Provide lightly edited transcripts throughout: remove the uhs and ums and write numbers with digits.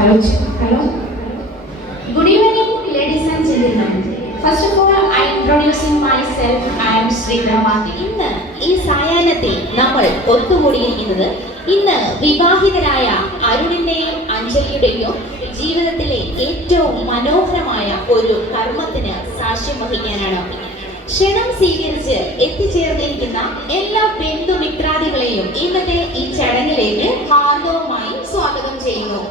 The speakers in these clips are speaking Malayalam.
Hello. Hello. Good evening, ladies and gentlemen. First of all, I introducing myself. I am Sridharamati. ഇന്ന് ഈ സായാഹ്നത്തിൽ നമ്മൾ ഒത്തുകൂടിയിരിക്കുന്നത് ഇന്ന് വിവാഹിതരായ അരുണിന്റെയും അഞ്ജലിയുടെയും ജീവിതത്തിലെ ഏറ്റവും മനോഹരമായ ഒരു കർമ്മത്തിന് സാക്ഷ്യം വഹിക്കാനാണ്. ക്ഷണം സ്വീകരിച്ച് എത്തിച്ചേർന്നിരിക്കുന്ന എല്ലാ ബന്ധുമിത്രാദികളെയും ഇന്നത്തെ ഈ ചടങ്ങിലേക്ക് ഹാർദവമായി സ്വാഗതം ചെയ്യുന്നു.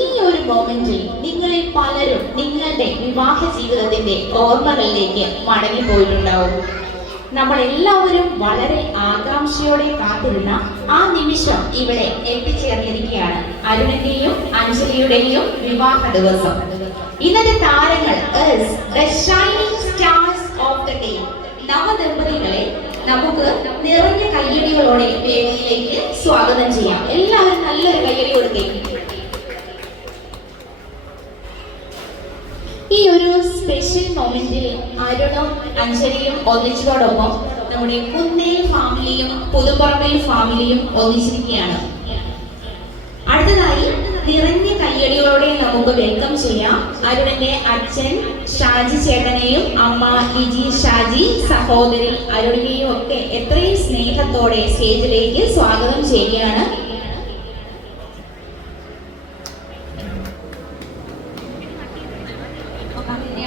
ഈ ഒരു മൊമെന്റിൽ നിങ്ങളിൽ പലരും നിങ്ങളുടെ വിവാഹ ജീവിതത്തിന്റെ ഓർമ്മകളിലേക്ക് മടങ്ങിപ്പോയിട്ടുണ്ടാവും. നമ്മൾ എല്ലാവരും വളരെ ആകാംക്ഷയോടെ കാത്തിരുന്ന ആ നിമിഷം ഇവിടെ എത്തിച്ചേർന്നിരിക്കുകയാണ്. അരുണിന്റെയും അഞ്ജലിയുടെയും വിവാഹ ദിവസം. ഇന്നത്തെ താരങ്ങൾ നവദമ്പതികളെ നമുക്ക് നിറഞ്ഞ കയ്യടികളോടെ വേദിയിലേക്ക് സ്വാഗതം ചെയ്യാം. എല്ലാവരും നല്ലൊരു കയ്യടി കൊടുത്തേ. ഈ ഒരു സ്പെഷ്യൽ മൊമെന്റിൽ അരുണും അഞ്ജലിയും ഒന്നിച്ചതോടൊപ്പം നമ്മുടെ കുന്നേൽ ഫാമിലിയും പുതുപ്പറമ്പിൽ ഫാമിലിയും ഒന്നിച്ചിരിക്കുകയാണ്. അടുത്തതായി നിറഞ്ഞ കയ്യടികളോടെ നമുക്ക് വെൽക്കം ചെയ്യാം അരുണിന്റെ അച്ഛൻ ഷാജി ചേട്ടനെയും അമ്മ ലിജി ഷാജി, സഹോദരി അരുണിനെയും ഒക്കെ എത്രയും സ്നേഹത്തോടെ സ്റ്റേജിലേക്ക് സ്വാഗതം ചെയ്യുകയാണ്.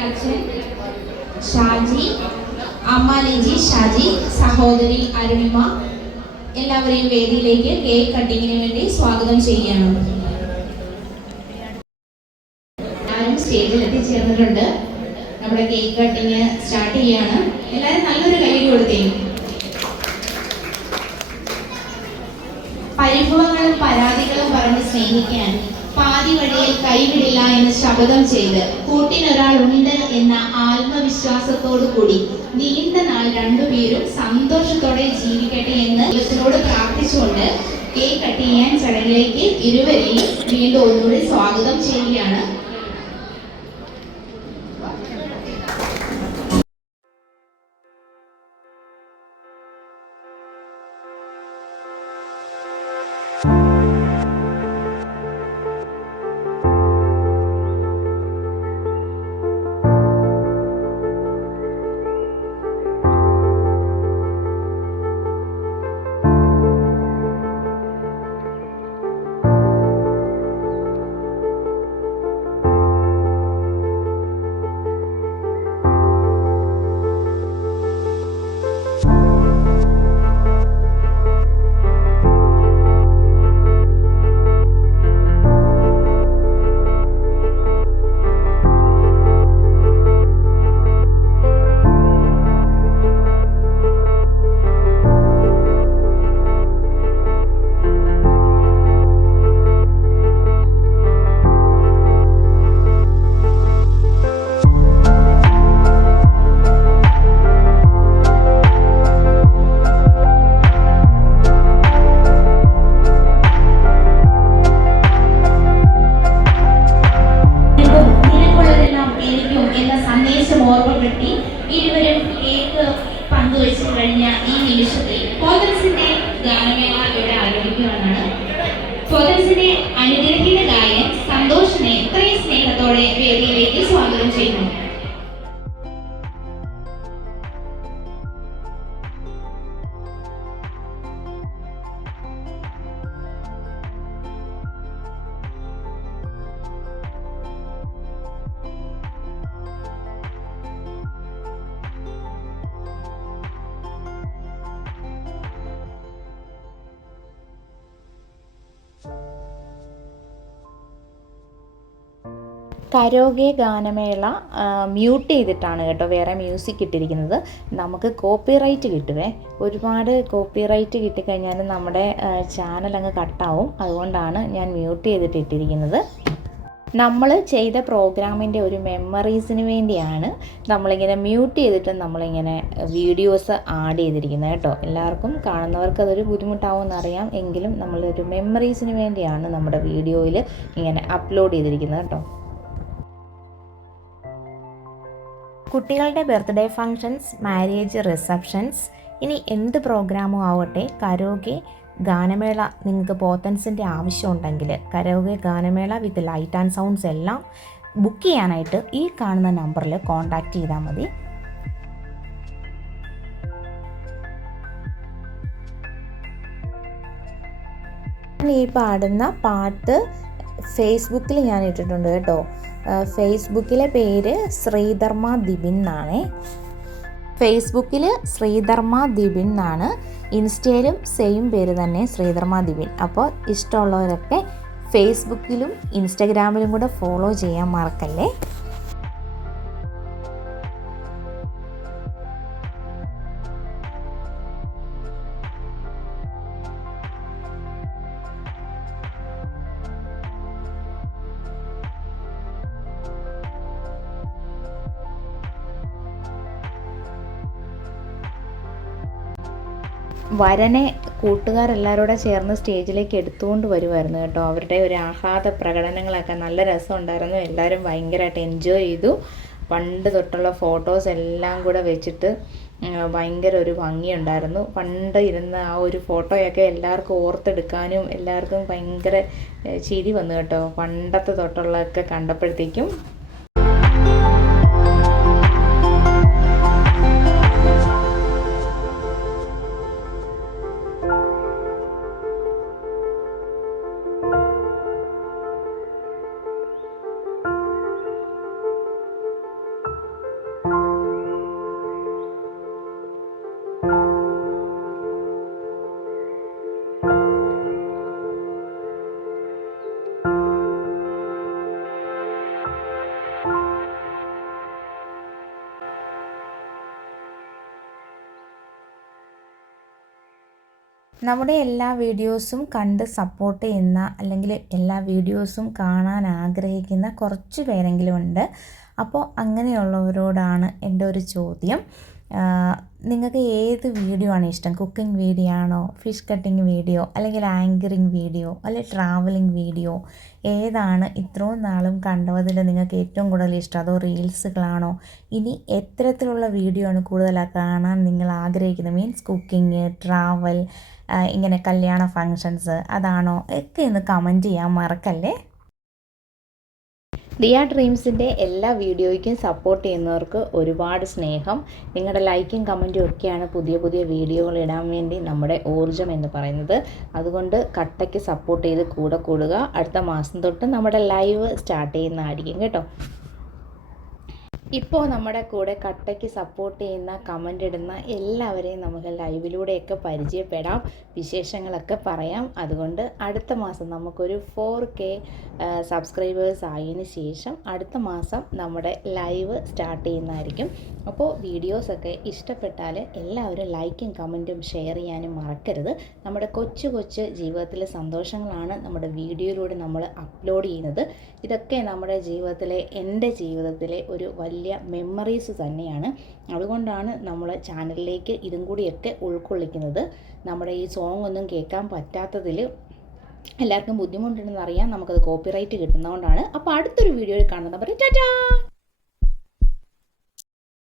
അച്ഛൻ ഷാജി, അമ്മ ലിജി ഷാജി, സഹോദരി അരുണിമ എല്ലാവരെയും വേദിയിലേക്ക് കേക്ക് കട്ടിങ്ങിന് വേണ്ടി സ്വാഗതം ചെയ്യുകയാണ്. എല്ലാവരും സ്റ്റേജിൽ എത്തിച്ചേർന്നിട്ടുണ്ട്. നമ്മുടെ കേക്ക് കട്ടിങ് സ്റ്റാർട്ട് ചെയ്യാണ്. എല്ലാവരും നല്ലൊരു കയ്യടി കൊടുത്തേ. പരിഭവങ്ങളും പരാതികളും പറഞ്ഞ് സ്നേഹിക്കാൻ പാതി വഴിയിൽ കൈവിടില്ല എന്ന് ശപഥം ചെയ്ത് കൂട്ടിനൊരാളുണ്ട് എന്ന ആത്മവിശ്വാസത്തോടു കൂടി നീണ്ട നാൾ രണ്ടുപേരും സന്തോഷത്തോടെ ജീവിക്കട്ടെ എന്ന് ദൈവത്തിനോട് പ്രാർത്ഥിച്ചുകൊണ്ട് കേക്ക് കട്ട് ചെയ്യാൻ ചടങ്ങിലേക്ക് ഇരുവരെയും വീണ്ടും ഒന്നുകൂടി സ്വാഗതം ചെയ്യുകയാണ്. ഇരുവരും കേക്ക് പങ്കുവെച്ച് കഴിഞ്ഞ ഈ നിമിഷത്തിൽ ഫോദൻസിന്റെ ഗാനമേള ഇവിടെ ആരംഭിക്കുകയാണ്. ഫോദൻസിന്റെ അനുഗ്രഹീത ഗായകൻ സന്തോഷിനെ ഇത്രയും സ്നേഹത്തോടെ വേദിയിലേക്ക് സ്വാഗതം ചെയ്യുന്നു. കരോക്കെ ഗാനമേള മ്യൂട്ട് ചെയ്തിട്ടാണ് കേട്ടോ വേറെ മ്യൂസിക് ഇട്ടിരിക്കുന്നത്. നമുക്ക് കോപ്പിറൈറ്റ് കിട്ടുവേ. ഒരുപാട് കോപ്പിറൈറ്റ് കിട്ടിക്കഴിഞ്ഞാൽ നമ്മുടെ ചാനൽ അങ്ങ് കട്ടാവും. അതുകൊണ്ടാണ് ഞാൻ മ്യൂട്ട് ചെയ്തിട്ട് ഇട്ടിരിക്കുന്നത്. നമ്മൾ ചെയ്ത പ്രോഗ്രാമിൻ്റെ ഒരു മെമ്മറീസിന് വേണ്ടിയാണ് നമ്മളിങ്ങനെ മ്യൂട്ട് ചെയ്തിട്ട് നമ്മളിങ്ങനെ വീഡിയോസ് ആഡ് ചെയ്തിരിക്കുന്നത് കേട്ടോ. എല്ലാവർക്കും കാണുന്നവർക്ക് അതൊരു ബുദ്ധിമുട്ടാവുമെന്നറിയാം. എങ്കിലും നമ്മളൊരു മെമ്മറീസിന് വേണ്ടിയാണ് നമ്മുടെ വീഡിയോയിൽ ഇങ്ങനെ അപ്ലോഡ് ചെയ്തിരിക്കുന്നത് കേട്ടോ. കുട്ടികളുടെ ബർത്ത്ഡേ ഫങ്ഷൻസ്, മാരേജ് റിസപ്ഷൻസ്, ഇനി എന്ത് പ്രോഗ്രാമും ആവട്ടെ, കരോക്കെ ഗാനമേള നിങ്ങൾക്ക് പോത്തൻസിൻ്റെ ആവശ്യമുണ്ടെങ്കിൽ കരോക്കെ ഗാനമേള വിത്ത് ലൈറ്റ് ആൻഡ് സൗണ്ട്സ് എല്ലാം ബുക്ക് ചെയ്യാനായിട്ട് ഈ കാണുന്ന നമ്പറിൽ കോൺടാക്റ്റ് ചെയ്താൽ മതി. ഈ പാടുന്ന പാട്ട് ഫേസ്ബുക്കിൽ ഞാൻ ഇട്ടിട്ടുണ്ട് കേട്ടോ. ഫേസ്ബുക്കിലെ പേര് ശ്രീധർമ്മ ദിബിൻ എന്നാണ്. ഫേസ്ബുക്കിൽ ശ്രീധർമ്മ ദിബിൻ എന്നാണ്. ഇൻസ്റ്റയിലും സെയിം പേര് തന്നെ, ശ്രീധർമ്മ ദിബിൻ. അപ്പോൾ ഇഷ്ടമുള്ളവരൊക്കെ ഫേസ്ബുക്കിലും ഇൻസ്റ്റഗ്രാമിലും കൂടെ ഫോളോ ചെയ്യാൻ മറക്കല്ലേ. വരനെ കൂട്ടുകാരെല്ലാവരോടെ ചേർന്ന് സ്റ്റേജിലേക്ക് എടുത്തുകൊണ്ട് വരുമായിരുന്നു കേട്ടോ. അവരുടെ ഒരു ആഹ്ലാദ പ്രകടനങ്ങളൊക്കെ നല്ല രസമുണ്ടായിരുന്നു. എല്ലാവരും ഭയങ്കരമായിട്ട് എൻജോയ് ചെയ്തു. പണ്ട് തൊട്ടുള്ള ഫോട്ടോസ് എല്ലാം കൂടെ വെച്ചിട്ട് ഭയങ്കര ഒരു ഭംഗിയുണ്ടായിരുന്നു. പണ്ട് ഇരുന്ന ആ ഒരു ഫോട്ടോയൊക്കെ എല്ലാവർക്കും ഓർത്തെടുക്കാനും എല്ലാവർക്കും ഭയങ്കര ചിരി വന്നു കേട്ടോ, പണ്ടത്തെ തൊട്ടുള്ളതൊക്കെ കണ്ടപ്പോഴത്തേക്കും. നമ്മുടെ എല്ലാ വീഡിയോസും കണ്ട് സപ്പോർട്ട് ചെയ്യുന്ന, അല്ലെങ്കിൽ എല്ലാ വീഡിയോസും കാണാൻ ആഗ്രഹിക്കുന്ന കുറച്ച് പേരെങ്കിലും ഉണ്ട്. അപ്പോൾ അങ്ങനെയുള്ളവരോടാണ് എൻ്റെ ഒരു ചോദ്യം. നിങ്ങൾക്ക് ഏത് വീഡിയോ ആണ് ഇഷ്ടം? കുക്കിംഗ് വീഡിയോ ആണോ, ഫിഷ് കട്ടിങ് വീഡിയോ, അല്ലെങ്കിൽ ആങ്കറിങ് വീഡിയോ, അല്ലെങ്കിൽ ട്രാവലിംഗ് വീഡിയോ? ഏതാണ് ഇത്രയും നാളും കണ്ടതിൽ നിങ്ങൾക്ക് ഏറ്റവും കൂടുതൽ ഇഷ്ടം? അതോ റീൽസുകളാണോ? ഇനി എത്തരത്തിലുള്ള വീഡിയോ ആണ് കൂടുതലായി കാണാൻ നിങ്ങൾ ആഗ്രഹിക്കുന്നത്? മീൻസ് കുക്കിംഗ്, ട്രാവൽ, ഇങ്ങനെ കല്യാണ ഫങ്ഷൻസ്, അതാണോ? ഒക്കെ ഒന്ന് കമൻറ്റ് ചെയ്യാൻ മറക്കല്ലേ. ദിയ ഡ്രീംസിൻ്റെ എല്ലാ വീഡിയോയ്ക്കും സപ്പോർട്ട് ചെയ്യുന്നവർക്ക് ഒരുപാട് സ്നേഹം. നിങ്ങളുടെ ലൈക്കും കമൻറ്റും ഒക്കെയാണ് പുതിയ പുതിയ വീഡിയോകൾ ഇടാൻ വേണ്ടി നമ്മുടെ ഊർജ്ജം എന്ന് പറയുന്നത്. അതുകൊണ്ട് കട്ടയ്ക്ക് സപ്പോർട്ട് ചെയ്ത് കൂടെ കൂടുക. അടുത്ത മാസം തൊട്ട് നമ്മുടെ ലൈവ് സ്റ്റാർട്ട് ചെയ്യുന്നതായിരിക്കും കേട്ടോ. ഇപ്പോൾ നമ്മുടെ കൂടെ കട്ടയ്ക്ക് സപ്പോർട്ട് ചെയ്യുന്ന, കമൻ്റ് ഇടുന്ന എല്ലാവരെയും നമുക്ക് ലൈവിലൂടെയൊക്കെ പരിചയപ്പെടാം, വിശേഷങ്ങളൊക്കെ പറയാം. അതുകൊണ്ട് അടുത്ത മാസം നമുക്കൊരു 4K സബ്സ്ക്രൈബേഴ്സ് ആയതിന് ശേഷം അടുത്ത മാസം നമ്മുടെ ലൈവ് സ്റ്റാർട്ട് ചെയ്യുന്നതായിരിക്കും. അപ്പോൾ വീഡിയോസൊക്കെ ഇഷ്ടപ്പെട്ടാൽ എല്ലാവരും ലൈക്കും കമൻറ്റും ഷെയർ ചെയ്യാനും മറക്കരുത്. നമ്മുടെ കൊച്ചു കൊച്ചു ജീവിതത്തിലെ സന്തോഷങ്ങളാണ് നമ്മുടെ വീഡിയോയിലൂടെ നമ്മൾ അപ്ലോഡ് ചെയ്യുന്നത്. ഇതൊക്കെ നമ്മുടെ ജീവിതത്തിലെ, എൻ്റെ ജീവിതത്തിലെ ഒരു വലിയ മെമ്മറീസ് തന്നെയാണ്. അതുകൊണ്ടാണ് നമ്മൾ ചാനലിലേക്ക് ഇതും കൂടിയൊക്കെ ഉൾക്കൊള്ളിക്കുന്നത്. നമ്മുടെ ഈ സോങ് ഒന്നും കേൾക്കാൻ പറ്റാത്തതിൽ എല്ലാവർക്കും ബുദ്ധിമുട്ടുണ്ടെന്ന് അറിയാം. നമുക്കത് കോപ്പിറൈറ്റ് കിട്ടുന്നതുകൊണ്ടാണ്. അപ്പോൾ അടുത്തൊരു വീഡിയോയിൽ കാണുന്നത്. ടാറ്റാ.